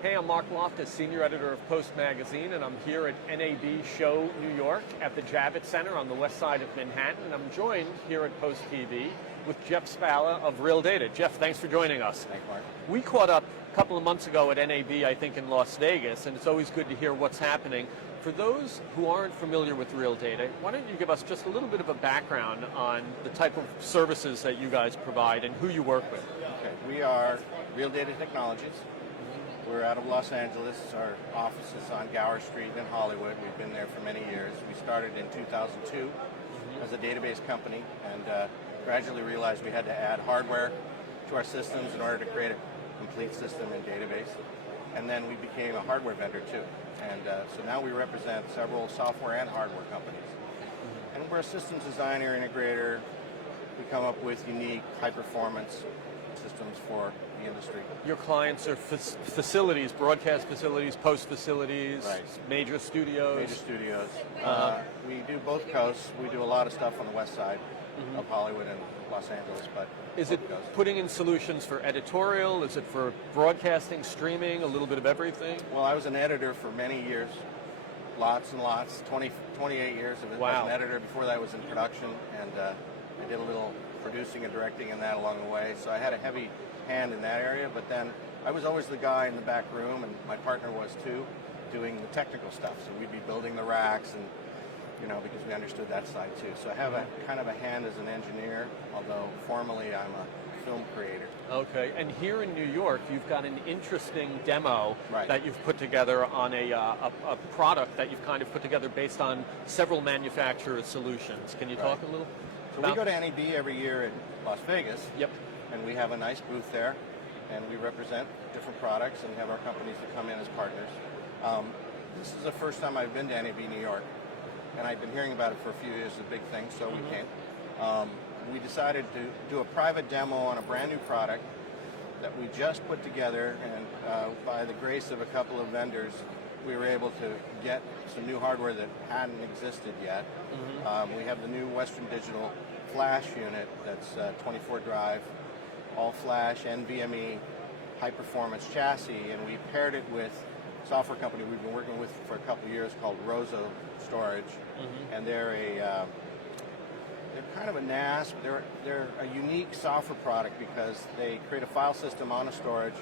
Hey, I'm Marc Loftus, Senior Editor of Post Magazine, and I'm here at NAB Show New York at the Javits Center on the west side of Manhattan, and I'm joined here at PostTV with Jeff Spalla of Reeldata. Jeff, thanks for joining us. Thanks, Mark. We caught up a couple of months ago at NAB, I think in Las Vegas, and it's always good to hear what's happening. For those who aren't familiar with Reeldata, why don't you give us just a little bit of a background on the type of services that you guys provide and who you work with? Okay, we are Reeldata Technologies. We're out of Los Angeles. Our office is on Gower Street in Hollywood. We've been there for many years. We started in 2002 as a database company and gradually realized we had to add hardware to our systems in order to create a complete system and database. And then we became a hardware vendor too. And so now we represent several software and hardware companies. And we're a systems designer, integrator. We come up with unique, high-performance systems for the industry. Your clients are facilities, broadcast facilities, post facilities, right. Major studios. Major studios. We do both coasts. We do a lot of stuff on the west side of Hollywood and Los Angeles, but is it putting in solutions for editorial? Is it for broadcasting, streaming, a little bit of everything? Well, I was an editor for many years, lots and lots, 28 years of it. Wow. I was an editor. Before that I was in production, and I did a little producing and directing in that along the way, so I had a heavy hand in that area, but then I was always the guy in the back room, and my partner was too, doing the technical stuff. So we'd be building the racks, and because we understood that side too. So I have a kind of a hand as an engineer, although formally I'm a film creator. Okay, and here in New York, you've got an interesting demo right. that you've put together on a product that you've kind of put together based on several manufacturers' solutions. Can you talk a little? So we go to NAB every year in Las Vegas. Yep. And we have a nice booth there, and we represent different products and have our companies that come in as partners. This is the first time I've been to NAB New York, and I've been hearing about it for a few years, a big thing, so we came. We decided to do a private demo on a brand new product that we just put together, and by the grace of a couple of vendors, we were able to get some new hardware that hadn't existed yet. We have the new Western Digital flash unit that's 24 drive, all flash, NVMe, high performance chassis, and we paired it with a software company we've been working with for a couple of years called Rozo Storage, and they're kind of a NAS. They're a unique software product because they create a file system on a storage.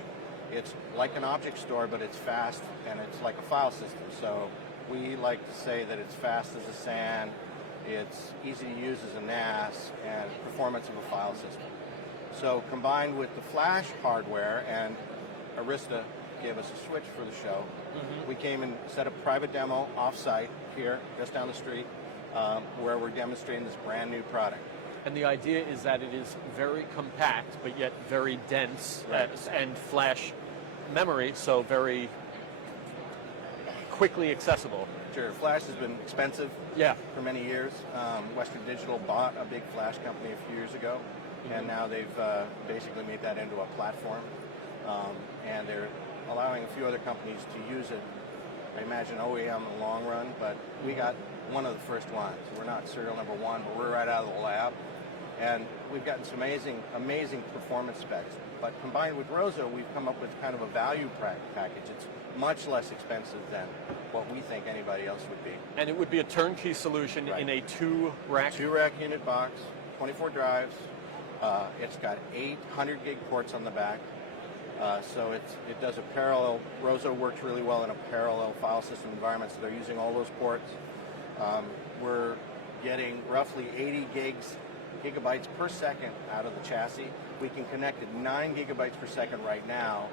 It's like an object store, but it's fast and it's like a file system. So we like to say that it's fast as a SAN, it's easy to use as a NAS, and performance of a file system. So combined with the flash hardware, and Arista gave us a switch for the show, we came and set up a private demo off-site here, just down the street, where we're demonstrating this brand new product. And the idea is that it is very compact, but yet very dense, and flash memory, so very quickly accessible. Sure, flash has been expensive for many years. Western Digital bought a big flash company a few years ago, and now they've basically made that into a platform, and they're allowing a few other companies to use it. I imagine OEM in the long run, but we got one of the first ones. We're not serial number one, but we're right out of the lab. And we've gotten some amazing performance specs. But combined with Rozo, we've come up with kind of a value package. It's much less expensive than what we think anybody else would be. And it would be a turnkey solution in a two-rack unit box, 24 drives. It's got 800 gig ports on the back. So it does a parallel. Rozo works really well in a parallel file system environment, so they're using all those ports. We're getting roughly 80 gigabytes per second out of the chassis. We can connect at 9 gigabytes per second right now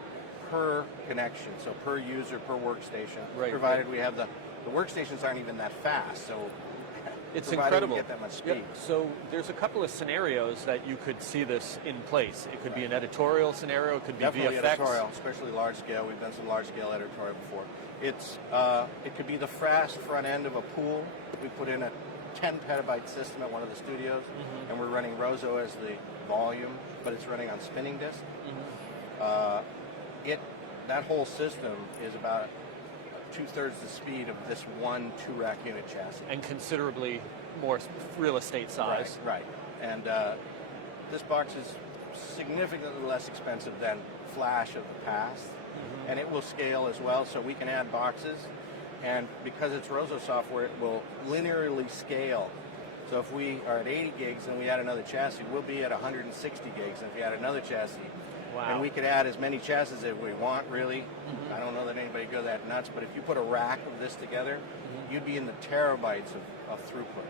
per connection, so per user, per workstation, provided we have the workstations aren't even that fast, so it's incredible. We get that much speed. Yep. So there's a couple of scenarios that you could see this in place. It could be an editorial scenario, it could be definitely VFX. Editorial, especially large scale. We've done some large scale editorial before. It could be the fast front end of a pool. We put in a 10 petabyte system at one of the studios, and we're running Rozo as the volume, but it's running on spinning disk. That whole system is about 2/3 the speed of this one 2-rack unit chassis. And considerably more real estate size. Right. And this box is significantly less expensive than Flash of the past. and it will scale as well, so we can add boxes. And because it's Rozo software, it will linearly scale. So if we are at 80 gigs and we add another chassis, we'll be at 160 gigs if we add another chassis. Wow. And we could add as many chassis as we want, really. I don't know that anybody go that nuts, but if you put a rack of this together, you'd be in the terabytes of throughput.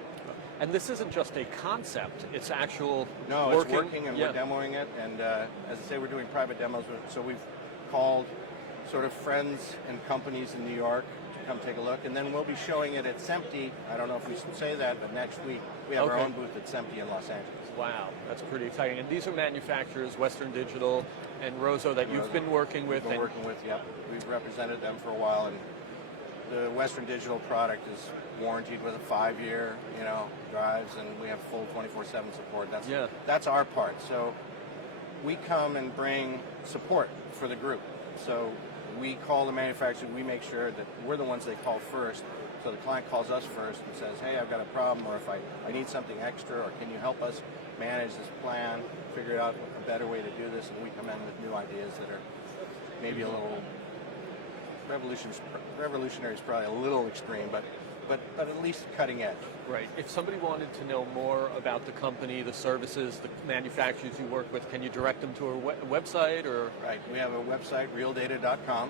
And this isn't just a concept, it's actual No, working. it's working, and we're demoing it. And as I say, we're doing private demos, so we've called sort of friends and companies in New York to come take a look. And then we'll be showing it at SEMPTE. I don't know if we should say that, but next week we have our own booth at SEMPTE in Los Angeles. Wow, that's pretty exciting. And these are manufacturers, Western Digital and Rozo, that you've been working with. We've represented them for a while, and the Western Digital product is warranted with a 5-year, drives, and we have full 24/7 support. That's our part. So we come and bring support for the group. So we call the manufacturer, we make sure that we're the ones they call first. So the client calls us first and says, hey, I've got a problem, or if I need something extra, or can you help us manage this plan, figure out a better way to do this, and we come in with new ideas that are maybe a little revolutionary is probably a little extreme, but at least cutting edge. Right. If somebody wanted to know more about the company, the services, the manufacturers you work with, can you direct them to a website? Or? Right. We have a website, reeldata.com.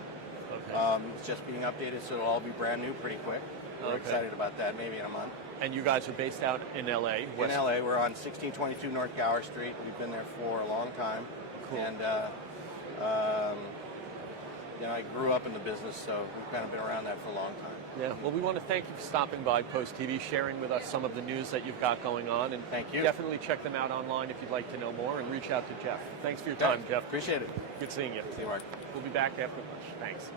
Okay. It's just being updated, so it'll all be brand new pretty quick. We're excited about that, maybe in a month. And you guys are based out in LA? In LA, we're on 1622 North Gower Street. We've been there for a long time. Cool. And I grew up in the business, so we've kind of been around that for a long time. Yeah, well, we want to thank you for stopping by PostTV, sharing with us some of the news that you've got going on. And thank you. Definitely check them out online if you'd like to know more, and reach out to Jeff. Thanks for your time, Jeff. Appreciate it. Good seeing you. See you, Mark. We'll be back after lunch. Thanks.